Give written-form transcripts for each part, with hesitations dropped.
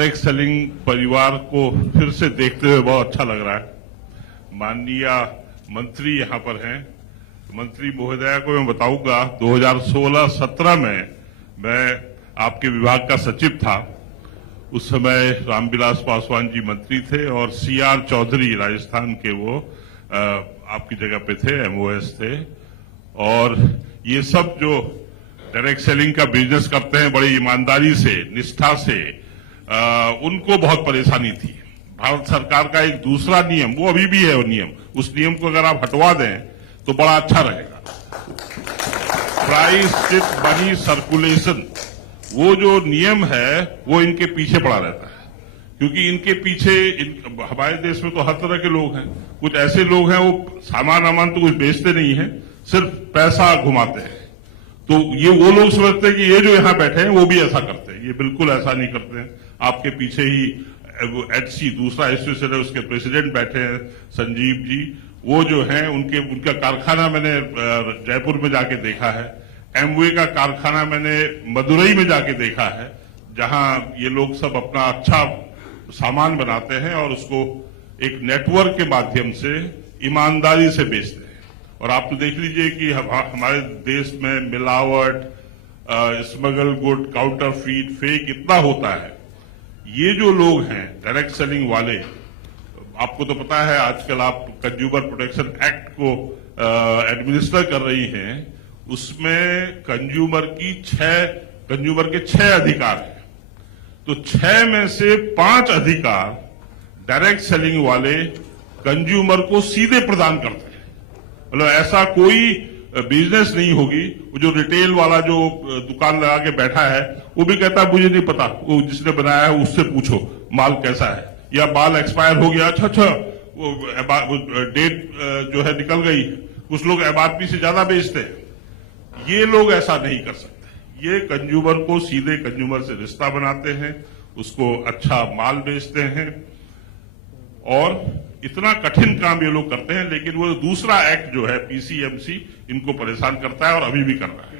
Direct selling परिवार को फिर से देखते हुए बहुत अच्छा लग रहा है। माननीय मंत्री यहां पर हैं। मंत्री महोदया को मैं बताऊंगा 2016-17 में मैं आपके विभाग का सचिव था। उस समय रामविलास पासवान जी मंत्री थे और सीआर चौधरी राजस्थान के वो आपकी जगह पे थे, एमओएस थे। और ये सब जो डायरेक्ट सेलिंग का बिजनेस करते हैं बड़ी ईमानदारी से, निष्ठा से, उनको बहुत परेशानी थी। भारत सरकार का एक दूसरा नियम, वो अभी भी है वो नियम, उस नियम को अगर आप हटवा दें तो बड़ा अच्छा रहेगा। प्राइस चिट मनी सर्कुलेशन, वो जो नियम है वो इनके पीछे पड़ा रहता है, क्योंकि इनके पीछे हमारे देश में तो हर तरह के लोग हैं। कुछ ऐसे लोग हैं वो सामान तो कुछ बेचते नहीं है, सिर्फ पैसा घुमाते हैं। तो ये वो लोग समझते हैं कि ये जो यहां बैठे हैं वो भी ऐसा करते हैं। ये बिल्कुल ऐसा नहीं करते हैं। आपके पीछे ही एचसी दूसरा एसोसिएशन है, उसके प्रेसिडेंट बैठे हैं संजीव जी। वो जो हैं उनका कारखाना मैंने जयपुर में जाके देखा है। एमवे का कारखाना मैंने मदुरई में जाके देखा है, जहां ये लोग सब अपना अच्छा सामान बनाते हैं और उसको एक नेटवर्क के माध्यम से ईमानदारी से बेचते हैं। और आप तो देख लीजिए कि हमारे देश में मिलावट, स्मगल गुड, काउंटरफीट, फेक इतना होता है। ये जो लोग हैं डायरेक्ट सेलिंग वाले, आपको तो पता है आजकल आप कंज्यूमर प्रोटेक्शन एक्ट को एडमिनिस्टर कर रही हैं, उसमें कंज्यूमर के 6 अधिकार हैं। तो 6 में से 5 अधिकार डायरेक्ट सेलिंग वाले कंज्यूमर को सीधे प्रदान करते हैं। मतलब ऐसा कोई बिजनेस नहीं होगी। वो जो रिटेल वाला जो दुकान लगा के बैठा है वो भी कहता है मुझे नहीं पता, वो जिसने बनाया है उससे पूछो माल कैसा है, या माल एक्सपायर हो गया, अच्छा वो डेट जो है निकल गई। कुछ लोग एमआरपी से ज्यादा बेचते हैं। ये लोग ऐसा नहीं कर सकते। ये कंज्यूमर को सीधे कंज्यूमर से रिश्ता बनाते हैं, उसको अच्छा माल बेचते हैं। और इतना कठिन काम ये लोग करते हैं, लेकिन वो दूसरा एक्ट जो है पीसीएमसी इनको परेशान करता है और अभी भी कर रहा है।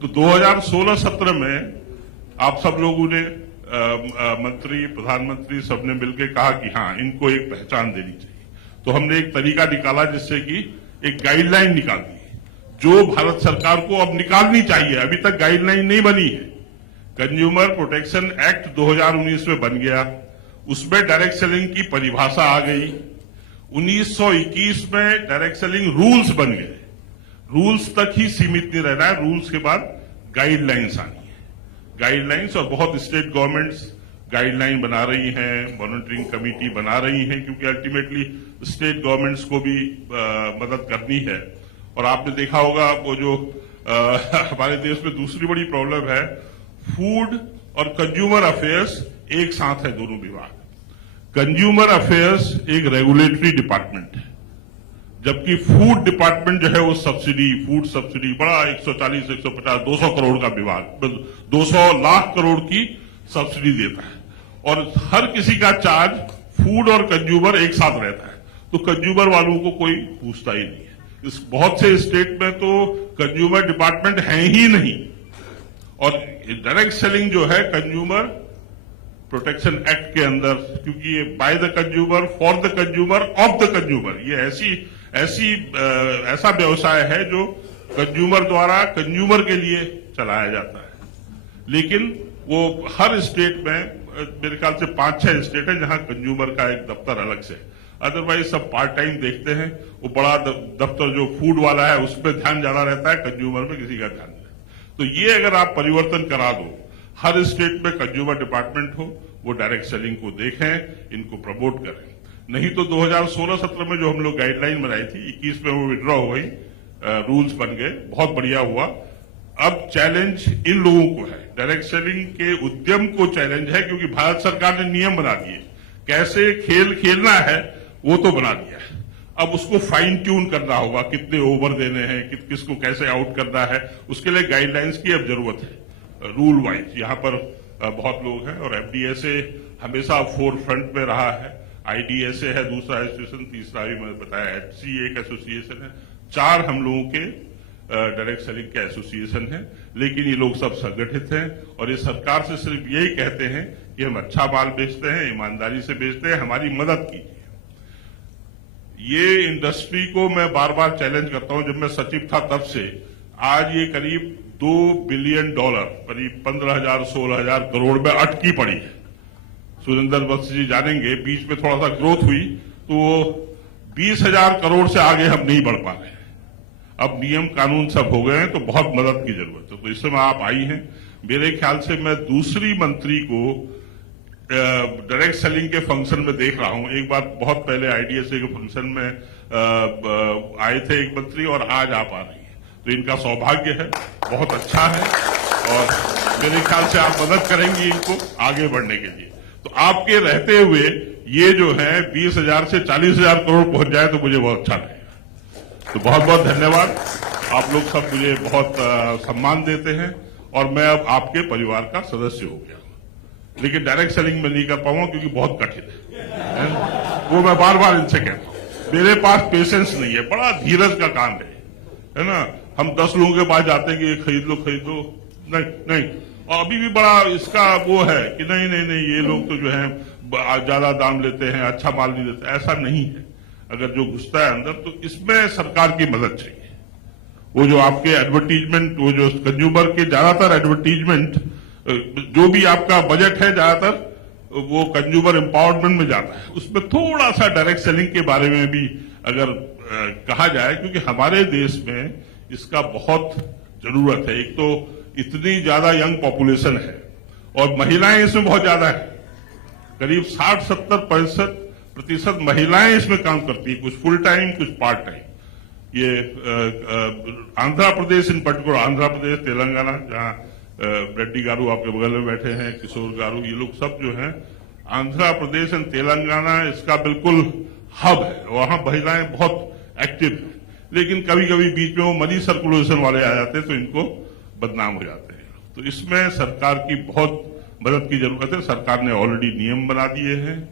तो 2016-17 में आप सब लोगों ने मंत्री, प्रधानमंत्री सबने मिलकर कहा कि हाँ, इनको एक पहचान देनी चाहिए। तो हमने एक तरीका निकाला जिससे कि एक गाइडलाइन निकाल दी, जो भारत सरकार को अब निकालनी चाहिए। अभी तक गाइडलाइन नहीं बनी है। कंज्यूमर प्रोटेक्शन एक्ट 2019 में बन गया, उसमें डायरेक्ट सेलिंग की परिभाषा आ गई। 1921 में डायरेक्ट सेलिंग रूल्स बन गए। रूल्स तक ही सीमित नहीं रहना है, रूल्स के बाद गाइडलाइंस आनी है। गाइडलाइंस, और बहुत स्टेट गवर्नमेंट्स गाइडलाइन बना रही हैं, मॉनिटरिंग कमेटी बना रही हैं, क्योंकि अल्टीमेटली स्टेट गवर्नमेंट्स को भी मदद करनी है। और आपने देखा होगा वो जो हमारे देश में दूसरी बड़ी प्रॉब्लम है, फूड और कंज्यूमर अफेयर्स एक साथ है, दोनों विभाग। कंज्यूमर अफेयर्स एक रेगुलेटरी डिपार्टमेंट है, जबकि फूड डिपार्टमेंट जो है वो सब्सिडी, फूड सब्सिडी बड़ा 140, 150, 200 करोड़ का विभाग, 200 लाख करोड़ की सब्सिडी देता है। और हर किसी का चार्ज फूड और कंज्यूमर एक साथ रहता है। तो कंज्यूमर वालों को कोई पूछता ही नहीं है। इस बहुत से स्टेट में तो कंज्यूमर डिपार्टमेंट है ही नहीं। और डायरेक्ट सेलिंग जो है कंज्यूमर प्रोटेक्शन एक्ट के अंदर, क्योंकि ये by the consumer, for the consumer, of the consumer, ये ऐसा व्यवसाय है जो कंज्यूमर द्वारा कंज्यूमर के लिए चलाया जाता है। लेकिन वो हर स्टेट में मेरे ख्याल से 5-6 स्टेट है जहां कंज्यूमर का एक दफ्तर अलग से, अदरवाइज सब पार्ट टाइम देखते हैं। वो बड़ा दफ्तर जो फूड वाला है उसमें ध्यान ज्यादा रहता है, कंज्यूमर में किसी का ध्यान नहीं। तो ये अगर आप परिवर्तन करा दो, हर स्टेट में कंज्यूमर डिपार्टमेंट हो, वो डायरेक्ट सेलिंग को देखें, इनको प्रमोट करें। नहीं तो 2016-17 में जो हम लोग गाइडलाइन बनाई थी, 21 में वो विड्रॉ हो गई, रूल्स बन गए, बहुत बढ़िया हुआ। अब चैलेंज इन लोगों को है, डायरेक्ट सेलिंग के उद्यम को चैलेंज है, क्योंकि भारत सरकार ने नियम बना दिए, कैसे खेल खेलना है वो तो बना दिया है। अब उसको फाइन ट्यून करना होगा, कितने ओवर देने हैं, किसको कैसे आउट करना है, उसके लिए गाइडलाइंस की अब जरूरत है रूल वाइज। यहाँ पर बहुत लोग हैं और एफडीएसए हमेशा फोर फ्रंट में रहा है, आईडीएसए है दूसरा एसोसिएशन, तीसरा भी मैंने बताया एचसी एक एसोसिएशन है, 4 हम लोगों के डायरेक्ट सेलिंग के एसोसिएशन है। लेकिन ये लोग सब संगठित हैं और ये सरकार से सिर्फ यही कहते हैं कि हम अच्छा माल बेचते हैं, ईमानदारी से बेचते हैं, हमारी मदद कीजिए। ये इंडस्ट्री को मैं बार बार चैलेंज करता हूं, जब मैं सचिव था तब से आज ये करीब $2 बिलियन, करीब 15,000-16,000 करोड़ में अटकी पड़ी है। सुरेंद्र वत्स जी जानेंगे, बीच में थोड़ा सा ग्रोथ हुई तो 20,000 करोड़ से आगे हम नहीं बढ़ पा रहे हैं। अब नियम कानून सब हो गए हैं तो बहुत मदद की जरूरत है। तो इस समय आप आई हैं, मेरे ख्याल से मैं दूसरी मंत्री को डायरेक्ट सेलिंग के फंक्शन में देख रहा हूं। एक बार बहुत पहले आईडीएसए के फंक्शन में आए थे एक मंत्री और आज आप आ रही हैं, तो इनका सौभाग्य है, बहुत अच्छा है और मेरे ख्याल से आप मदद करेंगी इनको आगे बढ़ने के लिए। तो आपके रहते हुए ये जो है 20,000 से 40,000 करोड़ पहुंच जाए तो मुझे बहुत अच्छा लगेगा। तो बहुत बहुत धन्यवाद। आप लोग सब मुझे बहुत सम्मान देते हैं और मैं अब आपके परिवार का सदस्य हो गया, लेकिन डायरेक्ट सेलिंग में नहीं कर पाऊंगा क्योंकि बहुत कठिन है। वो मैं बार बार इनसे कहता हूं, मेरे पास पेशेंस नहीं है, बड़ा धीरज का काम है ना। हम 10 लोगों के पास जाते हैं कि ये खरीद लो, नहीं। और अभी भी बड़ा इसका वो है कि नहीं ये लोग तो जो है ज्यादा दाम लेते हैं, अच्छा माल नहीं देते। ऐसा नहीं है। अगर जो घुसता है अंदर तो इसमें सरकार की मदद चाहिए। वो जो आपके एडवर्टीजमेंट, वो जो कंज्यूमर के ज्यादातर एडवर्टीजमेंट, जो भी आपका बजट है ज्यादातर वो कंज्यूमर एम्पावरमेंट में जाता है। उसमें थोड़ा सा डायरेक्ट सेलिंग के बारे में भी अगर कहा जाए, क्योंकि हमारे देश में इसका बहुत जरूरत है। एक तो इतनी ज्यादा यंग पॉपुलेशन है और महिलाएं इसमें बहुत ज्यादा है। करीब 60-70% महिलाएं इसमें काम करती है, कुछ फुल टाइम कुछ पार्ट टाइम। ये आंध्र प्रदेश इन पर्टिकुलर, आंध्र प्रदेश, तेलंगाना, जहां रेड्डी गारू आपके बगल में बैठे हैं, किशोर गारू, ये लोग सब जो हैं, आंध्र प्रदेश एंड तेलंगाना इसका बिल्कुल हब है। वहां महिलाएं बहुत एक्टिव है, लेकिन कभी कभी बीच में वो मनी सर्कुलेशन वाले आ जाते हैं तो इनको बदनाम हो जाते हैं। तो इसमें सरकार की बहुत मदद की जरूरत है। सरकार ने ऑलरेडी नियम बना दिए हैं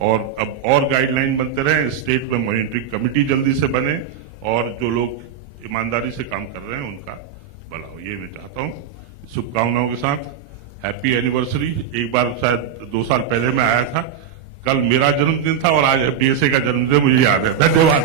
और अब और गाइडलाइन बनते रहे। स्टेट में मॉनिटरिंग कमेटी जल्दी से बने और जो लोग ईमानदारी से काम कर रहे हैं उनका भला हो, ये मैं चाहता हूं। शुभकामनाओं के साथ हैप्पी एनिवर्सरी। एक बार शायद 2 साल पहले मैं आया था, कल मेरा जन्मदिन था और आज एफडीएसए का जन्मदिन मुझे याद है। धन्यवाद।